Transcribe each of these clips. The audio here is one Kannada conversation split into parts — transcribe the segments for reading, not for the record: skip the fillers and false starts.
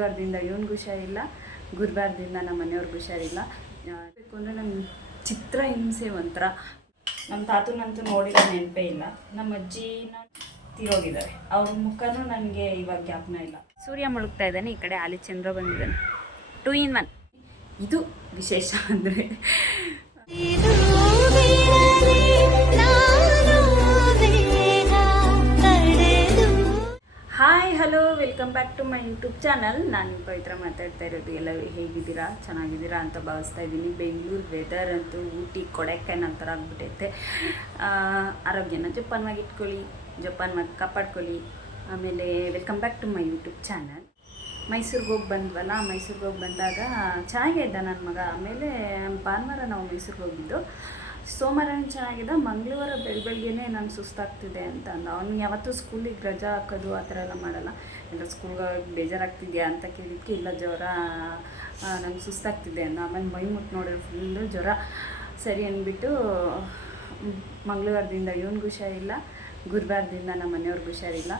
ಮಂಗಳವಾರದಿಂದ ಇವನಿಗೂ ಹುಷಾರಿಲ್ಲ, ಗುರುವಾರದಿಂದ ನಮ್ಮ ಮನೆಯವ್ರಿಗೂ ಹುಷಾರಿಲ್ಲ. ಬೇಕು ಅಂದರೆ ನನ್ನ ಚಿತ್ರ ಹಿಂಸೆ ಒಂಥರ. ನಮ್ಮ ತಾತನಂತೂ ನೋಡಿದ ನೆನಪೇ ಇಲ್ಲ. ನಮ್ಮ ಅಜ್ಜಿನ ತೀರೋಗಿದ್ದಾರೆ, ಅವ್ರ ಮುಖನೂ ನನಗೆ ಇವಾಗ ಜ್ಞಾಪನ ಇಲ್ಲ. ಸೂರ್ಯ ಮುಳುಗ್ತಾ ಇದ್ದಾನೆ, ಈ ಕಡೆ ಆಲಿ ಚಂದ್ರ ಬಂದಿದ್ದಾನೆ. 2 in 1. ಇದು ವಿಶೇಷ ಅಂದರೆ hi hello welcome back to my YouTube channel. ನಾನು ಪವಿತ್ರ ಮಾತಾಡ್ತಾ ಇರೋದು. ಎಲ್ಲ ಹೇಗಿದ್ದೀರಾ? ಚೆನ್ನಾಗಿದ್ದೀರಾ ಅಂತ ಭಾವಿಸ್ತಾ ಇದ್ದೀನಿ. ಬೆಂಗಳೂರು ವೆದರ್ ಅಂತೂ ಊಟಿ ಕೊಡೈಕೆನಾಲ್ ಥರ ಆಗ್ಬಿಟ್ಟೈತೆ. ಆರೋಗ್ಯನ ಜೋಪಾನವಾಗಿ ಇಟ್ಕೊಳ್ಳಿ, ಜೋಪಾನವಾಗಿ ಕಾಪಾಡ್ಕೊಳ್ಳಿ. ಆಮೇಲೆ welcome back to my YouTube channel. ಮೈಸೂರಿಗೆ ಹೋಗಿ ಬಂದ್ವಲ್ಲ, ಮೈಸೂರಿಗೆ ಹೋಗಿ ಬಂದಾಗ ಚೆನ್ನಾಗೇ ಇದ್ದ ನನ್ನ ಮಗ. ಆಮೇಲೆ ಭಾನುವಾರ ನಾವು ಮೈಸೂರಿಗೆ ಹೋಗಿದ್ದು. ಸೋಮವಾರನೂ ಚೆನ್ನಾಗಿದೆ, ಮಂಗಳವಾರ ಬೆಳಗ್ಗೆನೇ ನಾನು ಸುಸ್ತಾಗ್ತಿದೆ ಅಂತ ಅಂದ. ಅವ್ನು ಯಾವತ್ತೂ ಸ್ಕೂಲಿಗೆ ರಜಾ ಹಾಕೋದು ಆ ಥರ ಎಲ್ಲ ಮಾಡಲ್ಲ. ಎಲ್ಲ ಸ್ಕೂಲ್ಗೆ ಬೇಜಾರಾಗ್ತಿದೆಯಾ ಅಂತ ಕೇಳಿದ್ದಕ್ಕೆ ಇಲ್ಲ ಜ್ವರ, ನಂಗೆ ಸುಸ್ತಾಗ್ತಿದೆ ಅಂದ. ಆಮೇಲೆ ಮೈ ಮುಟ್ಟು ನೋಡಿದ್ರೆ ಫುಲ್ಲು ಜ್ವರ. ಸರಿ ಅಂದ್ಬಿಟ್ಟು ಮಂಗಳವಾರದಿಂದ ಇವನಿಗೂ ಹುಷಾರಿಲ್ಲ, ಗುರುವಾರದಿಂದ ನಮ್ಮ ಮನೆಯವ್ರಿಗೂ ಹುಷಾರಿಲ್ಲ.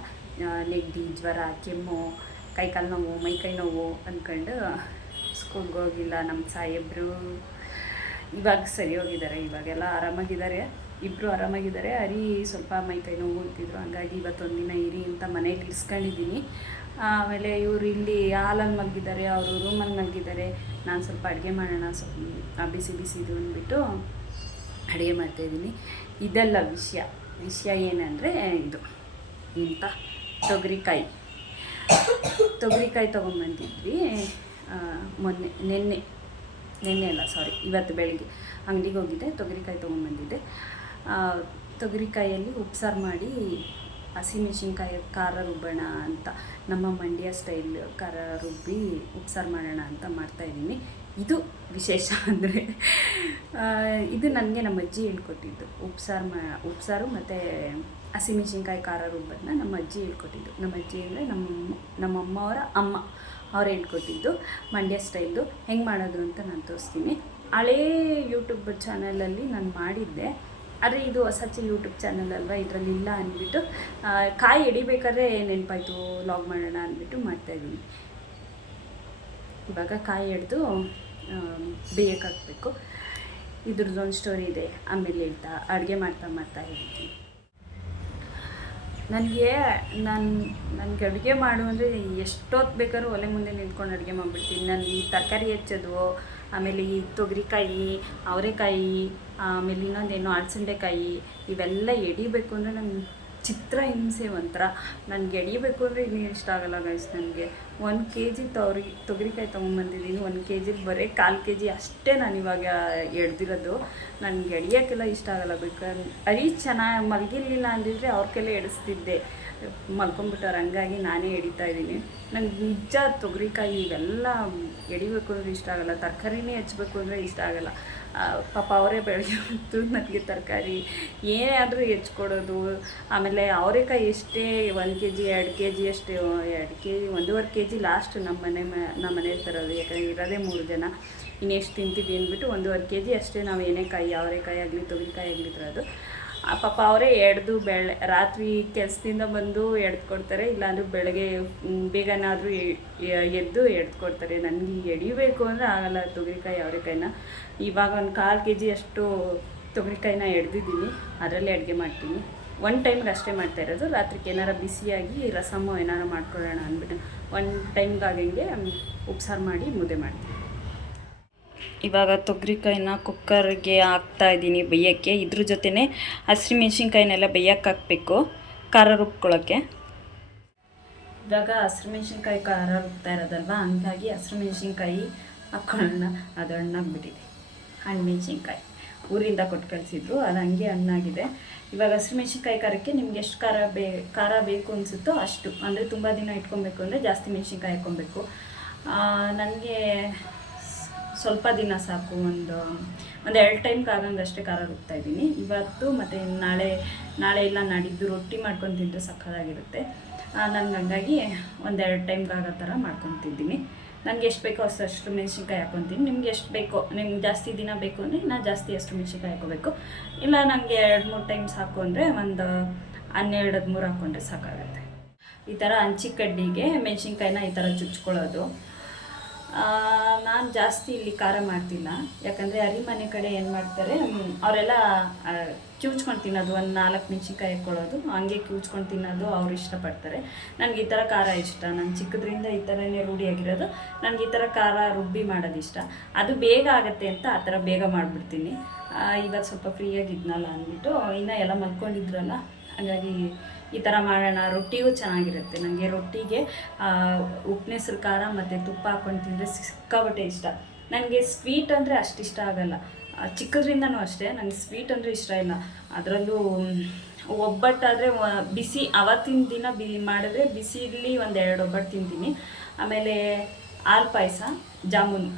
ನೆಗಡಿ, ಜ್ವರ, ಕೆಮ್ಮು, ಕೈಕಾಲು ನೋವು, ಮೈಕೈ ನೋವು ಅಂದ್ಕೊಂಡು ಸ್ಕೂಲ್ಗೆ ಹೋಗಿಲ್ಲ. ನಮ್ಮ ಸಾಹೇಬ್ರು ಇವಾಗ ಸರಿ ಹೋಗಿದ್ದಾರೆ, ಇವಾಗೆಲ್ಲ ಆರಾಮಾಗಿದ್ದಾರೆ, ಇಬ್ಬರು ಆರಾಮಾಗಿದ್ದಾರೆ. ಹರಿ ಸ್ವಲ್ಪ ಮೈಕೈ ನೋವು ಅಂತಿದ್ರು, ಹಂಗಾಗಿ ಇವತ್ತೊಂದಿನ ಇರಿ ಅಂತ ಮನೇಲಿ ಇರಿಸ್ಕೊಂಡಿದ್ದೀನಿ. ಆಮೇಲೆ ಇವರು ಇಲ್ಲಿ ಹಾಲಲ್ಲಿ ಮಲಗಿದ್ದಾರೆ, ಅವರು ರೂಮಲ್ಲಿ ಮಲಗಿದ್ದಾರೆ. ನಾನು ಸ್ವಲ್ಪ ಅಡುಗೆ ಮಾಡೋಣ, ಸ್ವಲ್ಪ ಬಿಸಿ ಬಿಸಿದು ಅಂದ್ಬಿಟ್ಟು ಅಡುಗೆ ಮಾಡ್ತಾಯಿದ್ದೀನಿ. ಇದೆಲ್ಲ ವಿಷಯ ಏನಂದರೆ ಇದು ಇಂಥ ತೊಗರಿಕಾಯಿ ತೊಗೊಂಬಂದಿದ್ವಿ ನಿನ್ನೆ ಅಲ್ಲ ಸಾರಿ, ಇವತ್ತು ಬೆಳಿಗ್ಗೆ ಅಂಗಡಿಗೆ ಹೋಗಿದ್ದೆ, ತೊಗರಿಕಾಯಿ ತೊಗೊಂಬಂದಿದ್ದೆ. ತೊಗರಿಕಾಯಲ್ಲಿ ಉಪ್ಸಾರು ಮಾಡಿ ಹಸಿಮೆಣ್ಸಿನ್ಕಾಯಿ ಖಾರ ರುಬ್ಬೋಣ ಅಂತ, ನಮ್ಮ ಮಂಡ್ಯ ಸ್ಟೈಲ್ ಖಾರ ರುಬ್ಬಿ ಉಪ್ಸಾರು ಮಾಡೋಣ ಅಂತ ಮಾಡ್ತಾಯಿದ್ದೀನಿ. ಇದು ವಿಶೇಷ ಅಂದರೆ ಇದು ನನಗೆ ನಮ್ಮ ಅಜ್ಜಿ ಹೇಳ್ಕೊಟ್ಟಿದ್ದು. ಉಪ್ಸಾರು ಮತ್ತು ಹಸಿಮೆಣ್ಸಿನ್ಕಾಯಿ ಖಾರ ರುಬ್ಬೋದನ್ನ ನಮ್ಮ ಅಜ್ಜಿ ಹೇಳ್ಕೊಟ್ಟಿದ್ದು. ನಮ್ಮ ಅಜ್ಜಿ ಅಂದರೆ ನಮ್ಮಮ್ಮ ಅವರ ಅಮ್ಮ ಅವ್ರು ಹೇಳ್ಕೊಟ್ಟಿದ್ದು. ಮಂಡ್ಯ ಸ್ಟೈಲ್ದು ಹೆಂಗೆ ಮಾಡೋದು ಅಂತ ನಾನು ತೋರಿಸ್ತೀನಿ. ಹಳೇ ಯೂಟ್ಯೂಬ್ ಚಾನಲಲ್ಲಿ ನಾನು ಮಾಡಿದ್ದೆ, ಆದರೆ ಇದು ಹೊಸ ಯೂಟ್ಯೂಬ್ ಚಾನಲ್ ಅಲ್ವಾ, ಇದರಲ್ಲಿ ಇಲ್ಲ ಅಂದ್ಬಿಟ್ಟು ಕಾಯಿ ಎಡಿಬೇಕಾದ್ರೆ ನೆನಪಾಯಿತು ಲಾಗ್ ಮಾಡೋಣ ಅಂದ್ಬಿಟ್ಟು ಮಾಡ್ತಾಯಿದ್ದೀನಿ. ಇವಾಗ ಕಾಯಿ ಎಡ್ದು ಬೇಯಕ್ಕೆ ಹಾಕಬೇಕು. ಇದ್ರದ್ದೊಂದು ಸ್ಟೋರಿ ಇದೆ, ಆಮೇಲೆ ಹೇಳ್ತಾ ಅಡುಗೆ ಮಾಡ್ತಾ ಹೇಳ್ತೀನಿ. ನನಗೆ ಅಡುಗೆ ಮಾಡು ಅಂದರೆ ಎಷ್ಟೊತ್ತು ಬೇಕಾದ್ರೂ ಒಲೆ ಮುಂದೆ ನಿಂತ್ಕೊಂಡು ಅಡುಗೆ ಮಾಡಿಬಿಡ್ತೀನಿ. ನಾನು ಈ ತರಕಾರಿ ಹೆಚ್ಚೋದು, ಆಮೇಲೆ ಈ ತೊಗರಿಕಾಯಿ, ಅವರೆಕಾಯಿ, ಆಮೇಲೆ ಇನ್ನೊಂದೇನು ಅಲಸಂದೆಕಾಯಿ, ಇವೆಲ್ಲ ಎಡಿಬೇಕು ಅಂದರೆ ನಂಗೆ ಚಿತ್ರ ಹಿಂಸೆ ಒಂಥರ. ನನಗೆ ಎಡಿಬೇಕು ಅಂದರೆ ಇನ್ನೂ ಇಷ್ಟ ಆಗಲ್ಲ ಗೈಸ್. ನನಗೆ 1 kg ತೊಗರಿಕಾಯಿ ತೊಗೊಂಬಂದಿದ್ದೀನಿ. 1 kg ಬರೀ 1/4 kg ಅಷ್ಟೇ ನಾನು ಇವಾಗ ಎಡ್ದಿರೋದು. ನನಗೆ ಎಡಿಯೋಕ್ಕೆಲ್ಲ ಇಷ್ಟ ಆಗಲ್ಲ. ಬೇಕಾದ್ರೆ ಅರಿ ಚೆನ್ನಾಗಿ ಮಲಗಿರಲಿಲ್ಲ ಅಂದಿದ್ರೆ ಅವ್ರ ಕೈಲೇ ಎಡಿಸ್ತಿದ್ದೆ, ಮಲ್ಕೊಂಡ್ಬಿಟ್ಟವ್ರು. ಹಂಗಾಗಿ ನಾನೇ ಎಡಿತಾ ಇದ್ದೀನಿ. ನಂಗೆ ನಿಜ ತೊಗರಿಕಾಯಿ ಇವೆಲ್ಲ ಎಡಿಬೇಕು ಅಂದರೆ ಇಷ್ಟ ಆಗಲ್ಲ. ತರಕಾರಿನೇ ಹೆಚ್ಚಬೇಕು ಅಂದರೆ ಇಷ್ಟ ಆಗಲ್ಲ. ಪಾಪ ಅವರೇ ಬೆಳಗ್ಗೆ ಹೊತ್ತು ನನಗೆ ತರಕಾರಿ ಏನೇ ಆದರೂ ಹೆಚ್ಕೊಡೋದು. ಆಮೇಲೆ ಅವರೆಕಾಯಿ ಎಷ್ಟೇ 1 kg 2 kg ಅಷ್ಟೇ, 2 kg 1.5 kg ಲಾಸ್ಟ್ ನಮ್ಮ ಮನೇಲಿ ತರೋದು. ಯಾಕಂದರೆ ಇರೋದೇ 3 ಜನ, ಇನ್ನೆಷ್ಟು ತಿಂತೀವಿ ಅಂದ್ಬಿಟ್ಟು 1.5 kg ಅಷ್ಟೇ ನಾವು ಏನೇ ಕಾಯಿ, ಅವರೆಕಾಯಿ ಆಗಲಿ ತೊಗರಿಕಾಯಿ ಆಗಲಿ ತರೋದು. ಪಾಪ ಅವರೇ ಎಡ್ದು ರಾತ್ರಿ ಕೆಲಸದಿಂದ ಬಂದು ಎಡ್ದು ಕೊಡ್ತಾರೆ, ಇಲ್ಲಾಂದ್ರೆ ಬೆಳಗ್ಗೆ ಬೇಗನಾದರೂ ಎದ್ದು ಎಡ್ದು ಕೊಡ್ತಾರೆ. ನನಗೆ ಎಡಿಬೇಕು ಅಂದರೆ ಆಗಲ್ಲ ತೊಗರಿಕಾಯಿ ಅವರೆಕಾಯಿನ. ಇವಾಗ 1/4 kg ಅಷ್ಟು ತೊಗರಿಕಾಯಿನ ಎಡ್ದಿದ್ದೀನಿ, ಅದರಲ್ಲೇ ಅಡುಗೆ ಮಾಡ್ತೀನಿ. 1 ಟೈಮ್ಗೆ ಅಷ್ಟೇ ಮಾಡ್ತಾ ಇರೋದು. ರಾತ್ರಿಗೆ ಏನಾರು ಬಿಸಿಯಾಗಿ ರಸಮ್ಮು ಏನಾರು ಮಾಡ್ಕೊಳ್ಳೋಣ ಅಂದ್ಬಿಟ್ಟು 1 ಟೈಮ್ಗೆ ಆಗಂಗೆ ಉಪ್ಸಾರು ಮಾಡಿ ಮುದ್ದೆ ಮಾಡ್ತೀನಿ. ಇವಾಗ ತೊಗರಿಕಾಯಿನ ಕುಕ್ಕರ್ಗೆ ಹಾಕ್ತಾಯಿದ್ದೀನಿ ಬೇಯೋಕ್ಕೆ. ಇದ್ರ ಜೊತೆನೇ ಹಸಿಮೆಣ್ಸಿನ್ಕಾಯಿನೆಲ್ಲ ಬೇಯಕ್ಕೆ ಹಾಕಬೇಕು ಖಾರ ರುಬ್ಕೊಳ್ಳೋಕ್ಕೆ. ಇವಾಗ ಹಸಿಮೆಣ್ಸಿನ್ಕಾಯಿ ಖಾರ ರುಬ್ತಾ ಇರೋದಲ್ವ, ಹಂಗಾಗಿ ಹಸಿಮೆಣ್ಸಿನ್ಕಾಯಿ ಹಾಕ್ಕೊಳ್ಳೋಣ. ಅದು ಹಣ್ಣಾಗ್ಬಿಟ್ಟಿದೆ. ಹಣ್ಣುಮೆಣ್ಸಿನ್ಕಾಯಿ ಊರಿಂದ ಕೊಟ್ಟು ಕಳಿಸಿದ್ರು, ಅದು ಹಂಗೆ ಹಣ್ಣಾಗಿದೆ. ಇವಾಗ ಹಸಿಮೆಣ್ಸಿನ್ಕಾಯಿ ಖಾರಕ್ಕೆ ನಿಮ್ಗೆ ಎಷ್ಟು ಖಾರ ಬೇಕು ಅನಿಸುತ್ತೋ ಅಷ್ಟು. ಅಂದರೆ ತುಂಬ ದಿನ ಇಟ್ಕೊಬೇಕು ಅಂದರೆ ಜಾಸ್ತಿ ಮೆಣ್ಸಿನ್ಕಾಯಿ ಹಾಕ್ಕೊಬೇಕು. ನನಗೆ ಸ್ವಲ್ಪ ದಿನ ಸಾಕು, ಒಂದು 2 ಟೈಮ್ಗೆ ಆಗಂಗೆ ಅಷ್ಟೇ ಖಾರ ರುಬ್ತಾಯಿದ್ದೀನಿ. ಇವತ್ತು ಮತ್ತು ನಾಳೆ ಇಲ್ಲ ನಾಡಿದ್ದು ರೊಟ್ಟಿ ಮಾಡ್ಕೊಂಡು ತಿಂದರೆ ಸಕ್ಕತ್ತಾಗಿರುತ್ತೆ. ನನಗೆ ಹಂಗಾಗಿ 1-2 ಟೈಮ್ಗೆ ಆಗೋ ಥರ ಮಾಡ್ಕೊತಿದ್ದೀನಿ. ನನಗೆ ಎಷ್ಟು ಬೇಕೋ ಅಷ್ಟು ಮೆಣ್ಸಿನ್ಕಾಯಿ ಹಾಕ್ಕೊತೀನಿ. ನಿಮ್ಗೆ ಎಷ್ಟು ಬೇಕೋ, ನಿಮ್ಗೆ ಜಾಸ್ತಿ ದಿನ ಬೇಕು ಅಂದರೆ ನಾನು ಜಾಸ್ತಿ ಅಷ್ಟು ಮೆಣ್ಸಿನ್ಕಾಯಿ ಹಾಕ್ಕೋಬೇಕು. ಇಲ್ಲ ನನಗೆ 2-3 ಟೈಮ್ ಸಾಕು ಅಂದರೆ ಒಂದು 12-13 ಹಾಕ್ಕೊಂಡ್ರೆ ಸಾಕಾಗುತ್ತೆ. ಈ ಥರ ಹಂಚಿಕಡ್ಡಿಗೆ ಮೆಣಸಿನ್ಕಾಯಿನ ಈ ಥರ ಚುಚ್ಕೊಳ್ಳೋದು. ನಾನು ಜಾಸ್ತಿ ಇಲ್ಲಿ ಖಾರ ಮಾಡ್ತಿಲ್ಲ, ಯಾಕಂದರೆ ಅರಿಮನೆ ಕಡೆ ಏನು ಮಾಡ್ತಾರೆ ಅವರೆಲ್ಲ ಕಿವುಚ್ಕೊಂಡು ತಿನ್ನೋದು, ಒಂದು 4 ಮೆಣಸಿನ್ಕಾಯಿ ಹಾಕ್ಕೊಳ್ಳೋದು, ಹಂಗೆ ಕಿವುಚ್ಕೊಂಡು ತಿನ್ನೋದು ಅವ್ರು ಇಷ್ಟಪಡ್ತಾರೆ. ನನಗೆ ಈ ಥರ ಖಾರ ಇಷ್ಟ, ನಾನು ಚಿಕ್ಕದ್ರಿಂದ ಈ ಥರನೇ ರೂಢಿಯಾಗಿರೋದು. ನನಗೆ ಈ ಥರ ಖಾರ ರುಬ್ಬಿ ಮಾಡೋದು ಇಷ್ಟ, ಅದು ಬೇಗ ಆಗುತ್ತೆ ಅಂತ ಆ ಥರ ಬೇಗ ಮಾಡಿಬಿಡ್ತೀನಿ. ಇವತ್ತು ಸ್ವಲ್ಪ ಫ್ರೀಯಾಗಿದ್ನಲ್ಲ ಅಂದ್ಬಿಟ್ಟು, ಇನ್ನೂ ಎಲ್ಲ ಮಲ್ಕೊಂಡಿದ್ರಲ್ಲ, ಹಾಗಾಗಿ ಈ ಥರ ಮಾಡೋಣ. ರೊಟ್ಟಿಗೂ ಚೆನ್ನಾಗಿರುತ್ತೆ. ನನಗೆ ರೊಟ್ಟಿಗೆ ಉಪ್ಪಿನೆಸ್ರು ಖಾರ ಮತ್ತು ತುಪ್ಪ ಹಾಕ್ಕೊಂಡು ತಿಂದರೆ ಸಿಕ್ಕಾಬಟ್ಟೆ ಇಷ್ಟ. ನನಗೆ ಸ್ವೀಟ್ ಅಂದರೆ ಅಷ್ಟು ಇಷ್ಟ ಆಗಲ್ಲ, ಚಿಕ್ಕದ್ರಿಂದನೂ ಅಷ್ಟೇ. ನನಗೆ ಸ್ವೀಟ್ ಅಂದರೆ ಇಷ್ಟ ಇಲ್ಲ. ಅದರಲ್ಲೂ ಒಬ್ಬಟ್ಟಾದರೆ ಬಿಸಿ ಅವತ್ತಿನ ದಿನ ಮಾಡಿದ್ರೆ ಬಿಸಿಲಿ 1-2 ಒಬ್ಬಟ್ಟು ತಿಂತೀನಿ. ಆಮೇಲೆ ಹಾಲು ಪಾಯಸ, ಜಾಮೂನ್,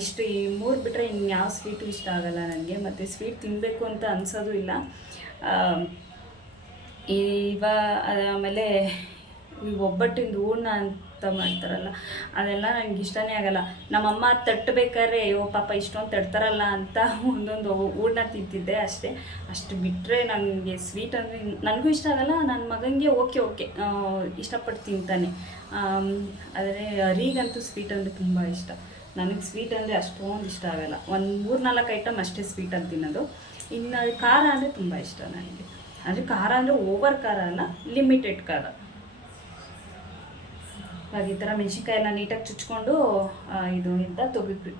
ಇಷ್ಟು ಈ 3 ಬಿಟ್ಟರೆ ಇನ್ಯಾವ ಸ್ವೀಟು ಇಷ್ಟ ಆಗಲ್ಲ ನನಗೆ. ಮತ್ತು ಸ್ವೀಟ್ ತಿನ್ನಬೇಕು ಅಂತ ಅನಿಸೋದು ಇಲ್ಲ. ಆಮೇಲೆ ಈ ಒಬ್ಬಟ್ಟಿಂದ ಹೂರ್ಣ ಅಂತ ಮಾಡ್ತಾರಲ್ಲ, ಅದೆಲ್ಲ ನನಗೆ ಇಷ್ಟನೇ ಆಗಲ್ಲ. ನಮ್ಮಮ್ಮ ತಟ್ಟಬೇಕಾದ್ರೆ ಅಯ್ಯೋ ಪಾಪ ಇಷ್ಟೊಂದು ತಡ್ತಾರಲ್ಲ ಅಂತ ಒಂದೊಂದು ಹೂರ್ಣ ತಿಂತಿದ್ದೆ ಅಷ್ಟೇ. ಅಷ್ಟು ಬಿಟ್ಟರೆ ನನಗೆ ಸ್ವೀಟ್ ಅಂದರೆ ನನಗೂ ಇಷ್ಟ ಆಗಲ್ಲ. ನನ್ನ ಮಗನಿಗೆ ಓಕೆ ಇಷ್ಟಪಟ್ಟು ತಿಂತಾನೆ. ಆದರೆ ಹರಿಗಂತೂ ಸ್ವೀಟ್ ಅಂದರೆ ತುಂಬ ಇಷ್ಟ. ನನಗೆ ಸ್ವೀಟ್ ಅಂದರೆ ಅಷ್ಟೊಂದು ಇಷ್ಟ ಆಗಲ್ಲ. ಒಂದು 3-4 ಐಟಮ್ ಅಷ್ಟೇ ಸ್ವೀಟಲ್ಲಿ ತಿನ್ನೋದು. ಇನ್ನು ಖಾರ ಅಂದರೆ ತುಂಬ ಇಷ್ಟ ನನಗೆ. ಅಂದರೆ ಖಾರ ಅಂದರೆ ಓವರ್ ಖಾರ ಅಲ್ಲ, ಲಿಮಿಟೆಡ್ ಖಾರ. ಇವಾಗ ಈ ಥರ ಮೆಣಸಿನ್ಕಾಯೆಲ್ಲ ನೀಟಾಗಿ ಚುಚ್ಕೊಂಡು ಇದು ಇಂಥ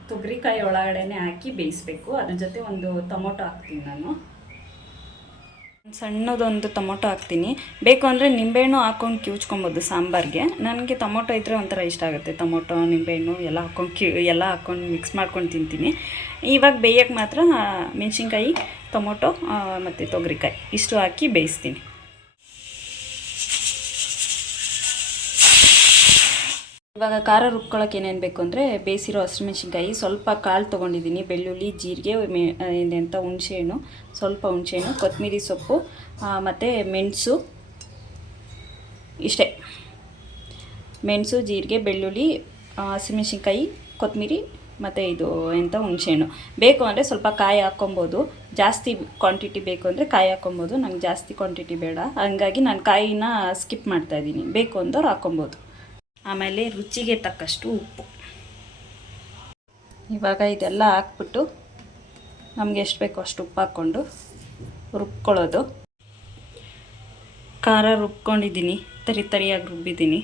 ತೊಗರಿಕಾಯಿ ಒಳಗಡೆನೆ ಹಾಕಿ ಬೇಯಿಸ್ಬೇಕು. ಅದ್ರ ಜೊತೆ ಒಂದು ಟೊಮೊಟೊ ಹಾಕ್ತೀನಿ ನಾನು, ಸಣ್ಣದೊಂದು ಟೊಮೊಟೊ ಹಾಕ್ತೀನಿ. ಬೇಕು ಅಂದರೆ ನಿಂಬೆಹಣ್ಣು ಹಾಕ್ಕೊಂಡು ಕಿವುಚ್ಕೊಬೋದು ಸಾಂಬಾರಿಗೆ. ನನಗೆ ಟೊಮೊಟೊ ಇದ್ದರೆ ಒಂಥರ ಇಷ್ಟ ಆಗುತ್ತೆ. ಟೊಮೊಟೊ, ನಿಂಬೆಹಣ್ಣು ಎಲ್ಲ ಹಾಕ್ಕೊಂಡು ಮಿಕ್ಸ್ ಮಾಡ್ಕೊಂಡು ತಿಂತೀನಿ. ಇವಾಗ ಬೇಯಕ್ಕೆ ಮಾತ್ರ ಮೆಣಸಿನ್ಕಾಯಿ, ಟೊಮೊಟೊ ಮತ್ತು ತೊಗರಿಕಾಯಿ ಇಷ್ಟು ಹಾಕಿ ಬೇಯಿಸ್ತೀನಿ. ಇವಾಗ ಖಾರ ರುಬ್ಕೊಳ್ಳೋಕೆ ಏನೇನು ಬೇಕು ಅಂದರೆ ಬೇಯಿಸಿರೋ ಹಸಿಮೆಣ್ಸಿನ್ಕಾಯಿ, ಸ್ವಲ್ಪ ಕಾಳು ತೊಗೊಂಡಿದ್ದೀನಿ, ಬೆಳ್ಳುಳ್ಳಿ, ಜೀರಿಗೆ, ಎಂಥ ಹುಣಸೆಹಣ್ಣು, ಸ್ವಲ್ಪ ಹುಣಸೆಹಣ್ಣು, ಕೊತ್ತಂಬರಿ ಸೊಪ್ಪು ಮತ್ತು ಮೆಣಸು, ಇಷ್ಟೇ. ಮೆಣಸು, ಜೀರಿಗೆ, ಬೆಳ್ಳುಳ್ಳಿ, ಹಸಿಮೆಣ್ಸಿನ್ಕಾಯಿ, ಕೊತ್ತಂಬರಿ ಮತ್ತು ಇದು ಎಂಥ ಹುಣಸೆಹಣ್ಣು. ಬೇಕು ಅಂದರೆ ಸ್ವಲ್ಪ ಕಾಯಿ ಹಾಕ್ಕೊಬೋದು. ಜಾಸ್ತಿ ಕ್ವಾಂಟಿಟಿ ಬೇಕು ಅಂದರೆ ಕಾಯಿ ಹಾಕ್ಕೊಬೋದು. ನಂಗೆ ಜಾಸ್ತಿ ಕ್ವಾಂಟಿಟಿ ಬೇಡ, ಹಂಗಾಗಿ ನಾನು ಕಾಯಿನ ಸ್ಕಿಪ್ ಮಾಡ್ತಾಯಿದ್ದೀನಿ. ಬೇಕು ಅಂದವ್ರು ಹಾಕ್ಕೊಬೋದು. ಆಮೇಲೆ ರುಚಿಗೆ ತಕ್ಕಷ್ಟು ಉಪ್ಪು. ಇವಾಗ ಇದೆಲ್ಲ ಹಾಕ್ಬಿಟ್ಟು ನಮಗೆ ಎಷ್ಟು ಬೇಕೋ ಅಷ್ಟು ಉಪ್ಪು ಹಾಕ್ಕೊಂಡು ರುಬ್ಕೊಳ್ಳೋದು. ಖಾರ ರುಬ್ಕೊಂಡಿದ್ದೀನಿ, ತರಿಯಾಗಿ ರುಬ್ಬಿದ್ದೀನಿ.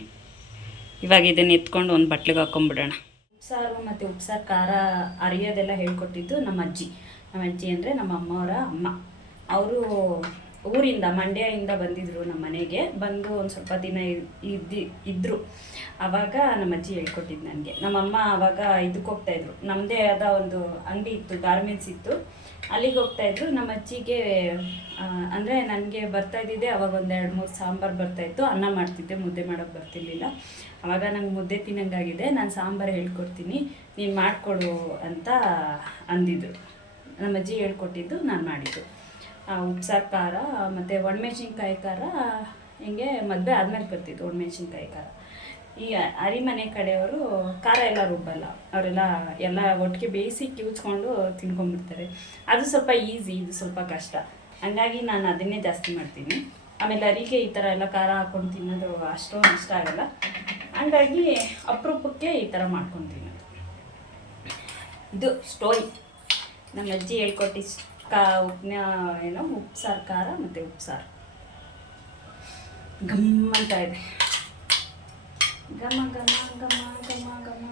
ಇವಾಗ ಇದನ್ನು ಎತ್ಕೊಂಡು ಒಂದು ಬಟ್ಲಿಗೆ ಹಾಕ್ಕೊಂಬಿಡೋಣ. ಉಪ್ಸಾರು ಮತ್ತು ಉಪ್ಸಾರು ಖಾರ ಅರಿಯೋದೆಲ್ಲ ಹೇಳ್ಕೊಟ್ಟಿದ್ದು ನಮ್ಮ ಅಜ್ಜಿ ಅಂದರೆ ನಮ್ಮ ಅಮ್ಮವರ ಅಮ್ಮ. ಅವರು ಊರಿಂದ, ಮಂಡ್ಯದಿಂದ ಬಂದಿದ್ದರು ನಮ್ಮ ಮನೆಗೆ. ಬಂದು ಒಂದು ಸ್ವಲ್ಪ ದಿನ ಇದ್ದರು. ಆವಾಗ ನಮ್ಮ ಅಜ್ಜಿ ಹೇಳ್ಕೊಟ್ಟಿದ್ದು ನನಗೆ. ನಮ್ಮಮ್ಮ ಆವಾಗ ಇದಕ್ಕೆ ಹೋಗ್ತಾಯಿದ್ರು, ನಮ್ಮದೇ ಆದ ಒಂದು ಅಂಗಡಿ ಇತ್ತು, ಗಾರ್ಮೆಂಟ್ಸ್ ಇತ್ತು, ಅಲ್ಲಿಗೆ ಹೋಗ್ತಾಯಿದ್ರು. ನಮ್ಮ ಅಜ್ಜಿಗೆ ಅಂದರೆ ನನಗೆ ಬರ್ತಾಯಿದ್ದಿದ್ದೆ ಅವಾಗ 1-2-3 ಸಾಂಬಾರು ಬರ್ತಾಯಿತ್ತು. ಅನ್ನ ಮಾಡ್ತಿದ್ದೆ, ಮುದ್ದೆ ಮಾಡೋಕ್ಕೆ ಬರ್ತಿರ್ಲಿಲ್ಲ. ಆವಾಗ ನಂಗೆ ಮುದ್ದೆ ತಿನ್ನಂಗಾಗಿದೆ, ನಾನು ಸಾಂಬಾರು ಹೇಳ್ಕೊಡ್ತೀನಿ, ನೀನು ಮಾಡಿಕೊಡು ಅಂತ ಅಂದಿದ್ರು. ನಮ್ಮ ಅಜ್ಜಿ ಹೇಳ್ಕೊಟ್ಟಿದ್ದು ನಾನು ಮಾಡಿದ್ದು. ಉಪ್ಸಾರು ಖಾರ ಮತ್ತು ಒಣಮೆಣ್ಸಿನ್ಕಾಯಿ ಖಾರ ಹಿಂಗೆ ಮದುವೆ ಆದಮೇಲೆ ಬರ್ತಿದ್ದು ಒಣಮೆಣ್ಸಿನ್ಕಾಯಿ ಖಾರ. ಈ ಅರಿಮನೆ ಕಡೆಯವರು ಖಾರ ಎಲ್ಲ ರುಬ್ಬಲ್ಲ, ಅವರೆಲ್ಲ ಒಟ್ಟಿಗೆ ಬೇಯಿಸಿ ಕಿವುಚ್ಕೊಂಡು ತಿನ್ಕೊಂಡ್ಬಿಡ್ತಾರೆ. ಅದು ಸ್ವಲ್ಪ ಈಸಿ, ಇದು ಸ್ವಲ್ಪ ಕಷ್ಟ. ಹಾಗಾಗಿ ನಾನು ಅದನ್ನೇ ಜಾಸ್ತಿ ಮಾಡ್ತೀನಿ. ಆಮೇಲೆ ಅರಿಗೆ ಈ ಥರ ಎಲ್ಲ ಖಾರ ಹಾಕ್ಕೊಂಡು ತಿನ್ನೋದು ಅಷ್ಟೊಂದು ಇಷ್ಟ ಆಗಲ್ಲ, ಹಾಗಾಗಿ ಅಪರೂಪಕ್ಕೆ ಈ ಥರ ಮಾಡ್ಕೊಂಡು ತಿನ್ನೋದು. ಇದು ಸ್ಟೋರಿ, ನಮ್ಮ ಅಜ್ಜಿ ಹೇಳ್ಕೊಟ್ಟಿದ್ದು ಉಪ್ಸಾರು ಖಾರ ಮತ್ತು ಉಪ್ಸಾರು. ಗಮ್ಮಂತ ಇದೆ, ಘಮ ಘಮ ಘಮ ಘಮ ಘಮ.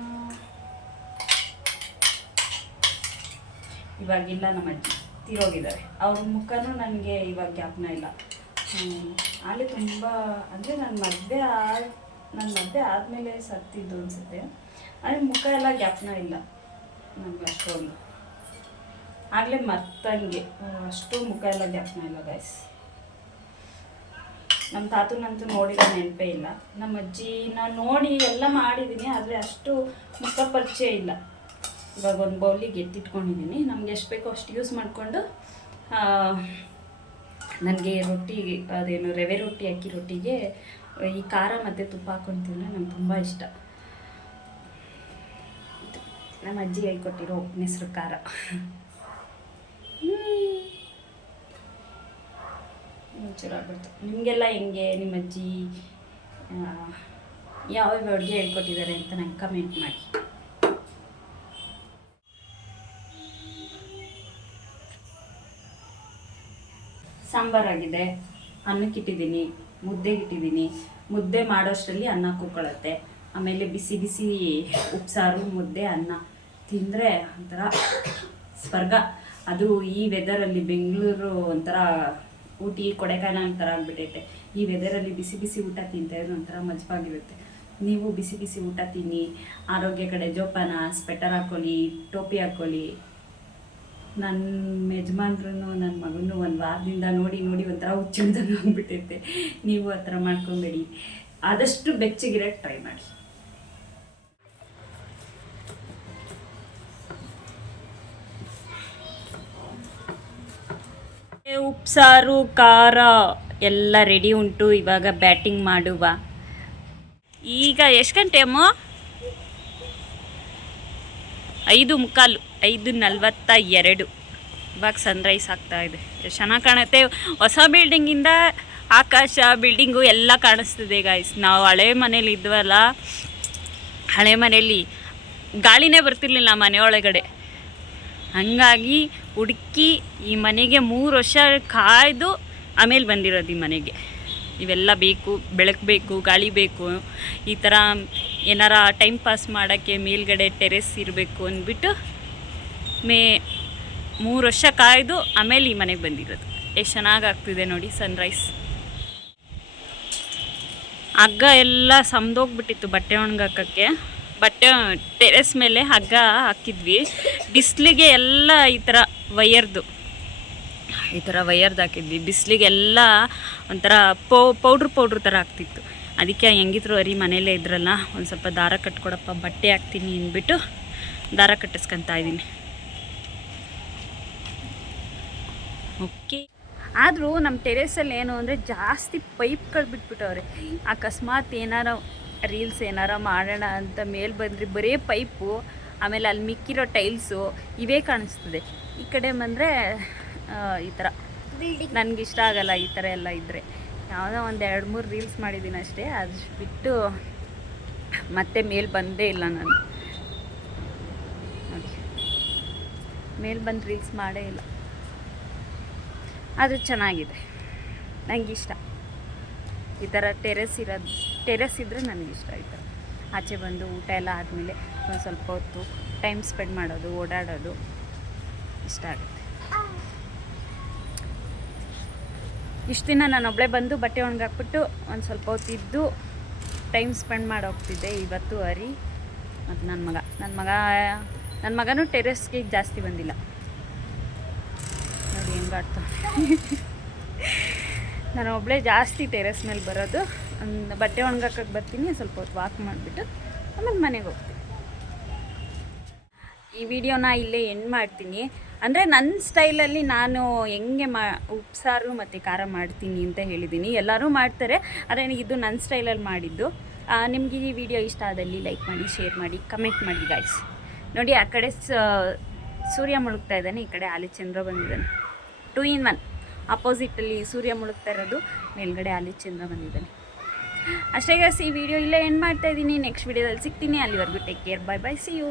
ಇವಾಗಿಲ್ಲ, ನಮ್ಮ ಅಜ್ಜಿ ತೀರೋಗಿದ್ದಾರೆ. ಅವ್ರ ಮುಖನೂ ನನಗೆ ಇವಾಗ ಜ್ಞಾಪನ ಇಲ್ಲ. ಅಲ್ಲಿ ತುಂಬ ಅಂದರೆ ನನ್ನ ಮದುವೆ ಆದಮೇಲೆ ಸತ್ತಿದ್ದು ಅನಿಸುತ್ತೆ. ಆದರೆ ಮುಖ ಎಲ್ಲ ಜ್ಞಾಪನ ಇಲ್ಲ ನನಗೆ ಅಷ್ಟೊಂದು. ಆಗಲೇ ಮರ್ತಂಗೆ, ಅಷ್ಟು ಮುಖ ಎಲ್ಲ ಜ್ಞಾಪನ ಇಲ್ಲ ಗೈಸ್. ನಮ್ಮ ತಾತನಂತೂ ನೋಡಿರೋ ನೆನಪೇ ಇಲ್ಲ. ನಮ್ಮ ಅಜ್ಜಿನ ನೋಡಿ ಎಲ್ಲ ಮಾಡಿದ್ದೀನಿ, ಆದರೆ ಅಷ್ಟು ಮುಖ ಪರಿಚಯ ಇಲ್ಲ. ಇವಾಗ ಒಂದು ಬೌಲಿಗೆ ಎತ್ತಿಟ್ಕೊಂಡಿದ್ದೀನಿ. ನಮ್ಗೆ ಎಷ್ಟು ಬೇಕೋ ಅಷ್ಟು ಯೂಸ್ ಮಾಡಿಕೊಂಡು ನನಗೆ ರೊಟ್ಟಿ, ಅದೇನು ರವೆ ರೊಟ್ಟಿ, ಅಕ್ಕಿ ರೊಟ್ಟಿಗೆ ಈ ಖಾರ ಮತ್ತು ತುಪ್ಪ ಹಾಕ್ಕೊಂಡು ತಿಂದರೆ ನಂಗೆ ತುಂಬ ಇಷ್ಟ. ನಮ್ಮ ಅಜ್ಜಿ ಹೇಳ್ಕೊಟ್ಟಿರೋ ಉಪ್ಪಿನೆಸ್ರು ಖಾರ. ಒಂಚೂರಾಗ್ಬಿಡ್ತು. ನಿಮಗೆಲ್ಲ ಹೆಂಗೆ ನಿಮ್ಮ ಅಜ್ಜಿ ಯಾವಾಗ ಅಡುಗೆ ಹೇಳ್ಕೊಟ್ಟಿದ್ದಾರೆ ಅಂತ ನಂಗೆ ಕಮೆಂಟ್ ಮಾಡಿ. ಸಾಂಬಾರಾಗಿದೆ, ಅನ್ನಕ್ಕಿಟ್ಟಿದ್ದೀನಿ, ಮುದ್ದೆಗಿಟ್ಟಿದ್ದೀನಿ. ಮುದ್ದೆ ಮಾಡೋಷ್ಟರಲ್ಲಿ ಅನ್ನ ಕೂತ್ಕೊಳ್ಳುತ್ತೆ. ಆಮೇಲೆ ಬಿಸಿ ಬಿಸಿ ಉಪ್ಸಾರು, ಮುದ್ದೆ, ಅನ್ನ ತಿಂದರೆ ಒಂಥರ ಸ್ವರ್ಗ. ಅದು ಈ ವೆದರಲ್ಲಿ ಬೆಂಗಳೂರು ಒಂಥರ ಊಟಿ ಕೊಡೆಕಾನಲ್ ಥರ ಆಗಿಬಿಟ್ಟೈತೆ. ಈ ವೆದರಲ್ಲಿ ಬಿಸಿ ಬಿಸಿ ಊಟ ತಿಂತಾಯಿದ್ರೆ ಒಂಥರ ಮಜವಾಗಿರುತ್ತೆ. ನೀವು ಬಿಸಿ ಬಿಸಿ ಊಟ ತಿನ್ನಿ, ಆರೋಗ್ಯ ಕಡೆ ಜೋಪಾನ, ಸ್ವೆಟರ್ ಹಾಕ್ಕೊಳ್ಳಿ, ಟೋಪಿ ಹಾಕ್ಕೊಳ್ಳಿ. ನನ್ನ ಯಜಮಾನ್ರು ನನ್ನ ಮಗನೂ ಒಂದು ವಾರದಿಂದ ನೋಡಿ ನೋಡಿ ಒಂಥರ ಹುಚ್ಚಿಡ್ದಂಗೆ ಹೋಗ್ಬಿಟ್ಟೈತೆ. ನೀವು ಆ ಥರ ಮಾಡ್ಕೊಬೇಡಿ, ಆದಷ್ಟು ಬೆಚ್ಚಗಿರೋಕ್ಕೆ ಟ್ರೈ ಮಾಡಿ. ಉಪ್ಸಾರು ಖಾರ ಎಲ್ಲ ರೆಡಿ ಉಂಟು. ಇವಾಗ ಬ್ಯಾಟಿಂಗ್ ಮಾಡುವ. ಈಗ ಎಷ್ಟು ಗಂಟೆ ಅಮ್ಮ? 5:45, 5:42. ಇವಾಗ ಸನ್ರೈಸ್ ಆಗ್ತಾ ಇದೆ. ಎಷ್ಟು ಚೆನ್ನಾಗಿ ಕಾಣುತ್ತೆ. ಹೊಸ ಬಿಲ್ಡಿಂಗಿಂದ ಆಕಾಶ, ಬಿಲ್ಡಿಂಗು ಎಲ್ಲ ಕಾಣಿಸ್ತಿದೆ ಗಾಯ್ಸ್. ನಾವು ಹಳೆ ಮನೇಲಿ ಇದ್ವಲ್ಲ, ಹಳೆ ಮನೇಲಿ ಗಾಳಿನೇ ಬರ್ತಿರ್ಲಿಲ್ಲ ಮನೆ ಒಳಗಡೆ. ಹಾಗಾಗಿ ಹುಡುಕಿ ಈ ಮನೆಗೆ 3 ವರ್ಷ ಕಾಯ್ದು ಆಮೇಲೆ ಬಂದಿರೋದು ಈ ಮನೆಗೆ. ಇವೆಲ್ಲ ಬೇಕು, ಬೆಳಕು ಬೇಕು, ಗಾಳಿ ಬೇಕು. ಈ ಥರ ಏನಾರ ಟೈಮ್ ಪಾಸ್ ಮಾಡೋಕ್ಕೆ ಮೇಲ್ಗಡೆ ಟೆರೆಸ್ ಇರಬೇಕು ಅಂದ್ಬಿಟ್ಟು 3 ವರ್ಷ ಕಾಯ್ದು ಆಮೇಲೆ ಈ ಮನೆಗೆ ಬಂದಿರೋದು. ಎಷ್ಟು ಚೆನ್ನಾಗಿ ಆಗ್ತಿದೆ ನೋಡಿ ಸನ್ರೈಸ್. ಹಗ್ಗ ಎಲ್ಲ ಸಮದೋಗ್ಬಿಟ್ಟಿತ್ತು ಬಟ್ಟೆ ಒಣಗಾಕೋಕ್ಕೆ. ಬಟ್ಟೆ ಟೆರೆಸ್ ಮೇಲೆ ಹಗ್ಗ ಹಾಕಿದ್ವಿ. ಬಿಸಿಲಿಗೆ ಎಲ್ಲ ಈ ಥರ ವಯರ್ದು ಹಾಕಿದ್ವಿ. ಬಿಸಿಲಿಗೆಲ್ಲ ಒಂಥರ ಪೌಡ್ರ್ ಥರ ಆಗ್ತಿತ್ತು. ಅದಕ್ಕೆ ಹೆಂಗಿದ್ರು ಅರಿ ಮನೇಲೇ ಇದ್ರಲ್ಲ, ಒಂದು ಸ್ವಲ್ಪ ದಾರ ಕಟ್ಕೊಡಪ್ಪ, ಬಟ್ಟೆ ಹಾಕ್ತೀನಿ ಅಂದ್ಬಿಟ್ಟು ದಾರ ಕಟ್ಟಿಸ್ಕೊತಾ ಇದ್ದೀನಿ. ಓಕೆ. ಆದರೂ ನಮ್ಮ ಟೆರೆಸಲ್ಲಿ ಏನು ಅಂದರೆ ಜಾಸ್ತಿ ಪೈಪ್ಗಳು ಬಿಟ್ಬಿಟ್ಟವ್ರೆ. ಅಕಸ್ಮಾತ್ ಏನಾರ ರೀಲ್ಸ್ ಏನಾರ ಮಾಡೋಣ ಅಂತ ಮೇಲೆ ಬಂದರೆ ಬರೀ ಪೈಪು, ಆಮೇಲೆ ಅಲ್ಲಿ ಮಿಕ್ಕಿರೋ ಟೈಲ್ಸು ಇವೇ ಕಾಣಿಸ್ತದೆ. ಈ ಕಡೆ ಬಂದರೆ ಈ ಥರ ನನಗಿಷ್ಟ ಆಗಲ್ಲ ಈ ಥರ ಎಲ್ಲ ಇದ್ದರೆ. ಯಾವುದೋ ಒಂದು 2-3 ರೀಲ್ಸ್ ಮಾಡಿದ್ದೀನಿ ಅಷ್ಟೇ. ಅದು ಬಿಟ್ಟು ಮತ್ತೆ ಮೇಲೆ ಬಂದೇ ಇಲ್ಲ ನಾನು. ನೋಡಿ, ಮೇಲೆ ಬಂದು ರೀಲ್ಸ್ ಮಾಡೇ ಇಲ್ಲ. ಅದು ಚೆನ್ನಾಗಿದೆ, ನನಗಿಷ್ಟ ಈ ಥರ ಟೆರೆಸ್ ಇದ್ದರೆ ನನಗಿಷ್ಟ. ಈ ಥರ ಆಚೆ ಬಂದು ಊಟ ಎಲ್ಲ ಆದಮೇಲೆ ಒಂದು ಸ್ವಲ್ಪ ಹೊತ್ತು ಟೈಮ್ ಸ್ಪೆಂಡ್ ಮಾಡೋದು, ಓಡಾಡೋದು ಇಷ್ಟ ಆಗುತ್ತೆ. ಇಷ್ಟು ದಿನ ನಾನು ಒಬ್ಬಳೇ ಬಂದು ಬಟ್ಟೆ ಒಣಗಾಕ್ಬಿಟ್ಟು ಒಂದು ಸ್ವಲ್ಪ ಹೊತ್ತಿದ್ದು ಟೈಮ್ ಸ್ಪೆಂಡ್ ಮಾಡಿ ಹೋಗ್ತಿದ್ದೆ. ಇವತ್ತು ಅರಿ ಮತ್ತು ನನ್ನ ಮಗನೂ ಟೆರೆಸ್ಗೆ ಜಾಸ್ತಿ ಬಂದಿಲ್ಲ. ನೋಡಿ ಹೆಂಗೆ ಆಡ್ತಾ. ನಾನು ಒಬ್ಬಳೇ ಜಾಸ್ತಿ ಟೆರೆಸ್ ಮೇಲೆ ಬರೋದು. ಒಂದು ಬಟ್ಟೆ ಒಣಗಾಕಕ್ಕೆ ಬರ್ತೀನಿ, ಸ್ವಲ್ಪ ಹೊತ್ತು ವಾಕ್ ಮಾಡಿಬಿಟ್ಟು ಆಮೇಲೆ ಮನೆಗೆ ಹೋಗ್ತೀನಿ. ಈ ವಿಡಿಯೋನ ಇಲ್ಲೇ ಎಂಡ್ ಮಾಡ್ತೀನಿ. ಅಂದರೆ ನನ್ನ ಸ್ಟೈಲಲ್ಲಿ ನಾನು ಹೆಂಗೆ ಉಪ್ಸಾರು ಮತ್ತು ಖಾರ ಮಾಡ್ತೀನಿ ಅಂತ ಹೇಳಿದ್ದೀನಿ. ಎಲ್ಲರೂ ಮಾಡ್ತಾರೆ, ಆದರೆ ಇದು ನನ್ನ ಸ್ಟೈಲಲ್ಲಿ ಮಾಡಿದ್ದು. ನಿಮಗೆ ಈ ವಿಡಿಯೋ ಇಷ್ಟ ಆದಲ್ಲಿ ಲೈಕ್ ಮಾಡಿ, ಶೇರ್ ಮಾಡಿ, ಕಮೆಂಟ್ ಮಾಡಿ ಗಾಯ್ಸ್. ನೋಡಿ, ಆ ಕಡೆ ಸೂರ್ಯ ಮುಳುಗ್ತಾ ಇದ್ದಾನೆ, ಈ ಕಡೆ ಆಲಿ ಚಂದ್ರ ಬಂದಿದ್ದಾನೆ. 2 in 1. ಅಪೋಸಿಟಲ್ಲಿ ಸೂರ್ಯ ಮುಳುಗ್ತಾ ಇರೋದು, ಮೇಲ್ಗಡೆ ಆಲಿ ಚಂದ್ರ ಬಂದಿದ್ದಾನೆ. ಅಷ್ಟೇ ಗಾಯ್ಸ್, ಈ ವಿಡಿಯೋ ಇಲ್ಲೇ ಎಂಡ್ ಮಾಡ್ತಾ ಇದ್ದೀನಿ. ನೆಕ್ಸ್ಟ್ ವಿಡಿಯೋದಲ್ಲಿ ಸಿಗ್ತೀನಿ. ಅಲ್ಲಿವರೆಗೂ take care, bye bye, see you.